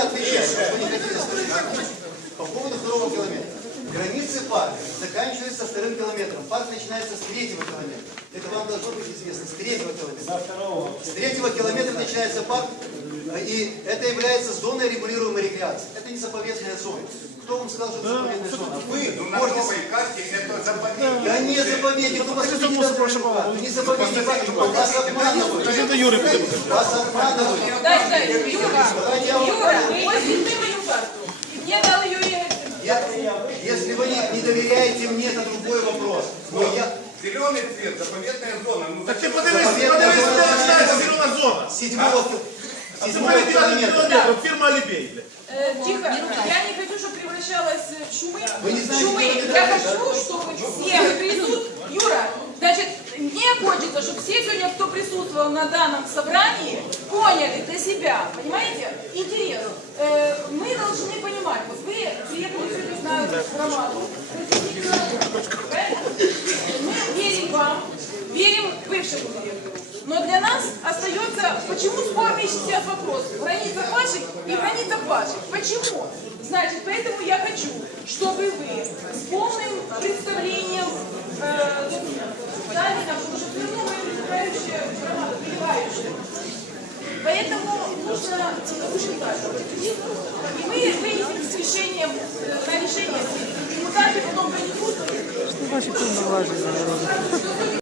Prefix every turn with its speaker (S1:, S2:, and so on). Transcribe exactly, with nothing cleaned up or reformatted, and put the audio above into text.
S1: отвечаю, что не хотели сказать. По поводу второго километра. Границы парка заканчиваются вторым километром. Парк начинается с третьего километра. Это вам должно быть известно. С третьего километра. С третьего километра начинается парк. И это является зоной регулируемой рекреации. Это не заповедная зона. Кто вам сказал, что это заповедная зона? Вы
S2: Ну, на
S1: можете...
S2: новой карте это заповедник.
S1: Да не заповедник, ну посмотрите на эту Не заповедник, вас обманывают. Вас обманывают.
S3: Дай, дай, Юра, Юра, возьми ты мою карту. Мне дал ее Игорь.
S1: Я, если вы не, не доверяете мне, это другой вопрос. Но я...
S2: Зеленый цвет, заповедная зона. Ну,
S4: Так ти
S2: зачем-
S4: подивись,
S1: Заповедная
S4: подивись,
S1: зона
S4: де починається
S1: начинается
S4: зелена зона.
S1: с седьмого,
S4: А це
S1: седьмого
S4: перед дев'ятим
S1: километра.
S4: кілометром, фірма Алібей, блядь.
S3: Э, Тихо, я не хочу, чтобы превращалась в шумы.
S1: Вы не знаете,
S3: Шумы.
S1: что это
S3: Я
S1: такое,
S3: хочу, чтобы все присут... Юра, значит, мне хочется, чтобы все сегодня, кто присутствовал на данном собрании, поняли для себя, понимаете, интерес. Э, мы должны понимать, вот вы приехали сегодня на громаду, мы верим вам, верим бывшему директору. Но для нас остается, почему спорный сейчас вопрос, в границах ваших и в границах ваших. Почему? Значит, поэтому я хочу, чтобы вы с полным представлением э, дали нам, потому что все равно мы призывающие громаду, принимающие. Поэтому нужно учитать. И мы вынесем с решением э, на решение. Депутаты потом принесут.
S5: Ваши полноважные народы.